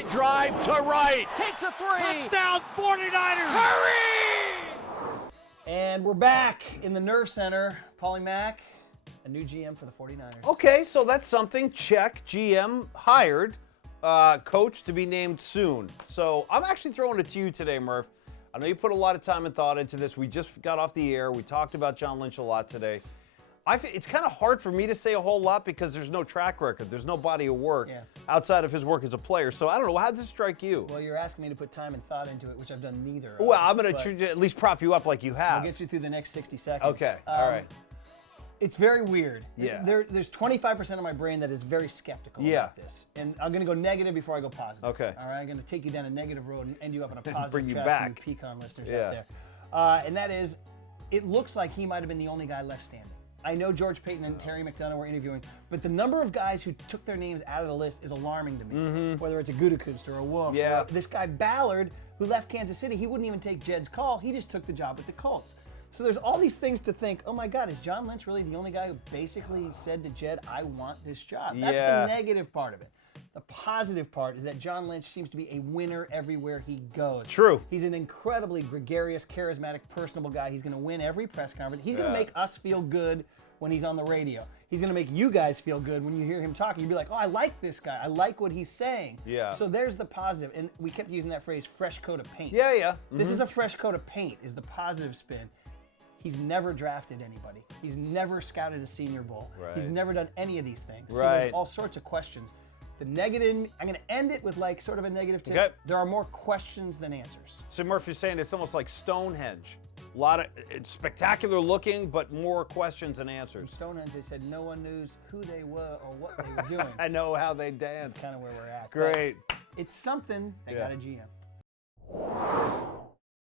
Line drive to right. Takes a three. Touchdown 49ers. Hurry! And we're back in the Nerve Center. Paulie Mac, a new GM for the 49ers. Okay, so that's something. Check. GM hired. Coach to be named soon. So I'm actually throwing it to you today, Murph. I know you put a lot of time and thought into this. We just got off the air. We talked about John Lynch a lot today. It's kind of hard for me to say a whole lot because there's no track record. There's no body of work outside of his work as a player. So I don't know. How does this strike you? Well, you're asking me to put time and thought into it, which I've done neither of. Well, I'm going to at least prop you up like you have. I'll get you through the next 60 seconds. Okay. All right. It's very weird. Yeah. There's 25% of my brain that is very skeptical about this. And I'm going to go negative before I go positive. Okay. All right, I'm going to take you down a negative road and end you up on a positive Bring you track back. for you pecan listeners out there. And that is, it looks like he might have been the only guy left standing. I know George Payton and Terry McDonough were interviewing, but the number of guys who took their names out of the list is alarming to me. Whether it's a Gutekunst or a Wolf, or this guy Ballard who left Kansas City, he wouldn't even take Jed's call. He just took the job with the Colts. So there's all these things to think, oh my God, is John Lynch really the only guy who basically said to Jed, I want this job? That's the negative part of it. The positive part is that John Lynch seems to be a winner everywhere he goes. True. He's an incredibly gregarious, charismatic, personable guy. He's going to win every press conference. He's going to make us feel good when he's on the radio. He's going to make you guys feel good when you hear him talking. You'll be like, oh, I like this guy. I like what he's saying. Yeah. So there's the positive. And we kept using that phrase, fresh coat of paint. Yeah, yeah. This is a fresh coat of paint is the positive spin. He's never drafted anybody. He's never scouted a Senior Bowl. Right. He's never done any of these things. So Right. there's all sorts of questions. The negative, I'm going to end it with like sort of a negative tip. Okay. There are more questions than answers. So Murph, you're saying it's almost like Stonehenge. A lot of it's spectacular looking, but more questions than answers. Stonehenge, they said no one knew who they were or what they were doing. I know how they dance. That's kind of where we're at. Great. But it's something that got a GM.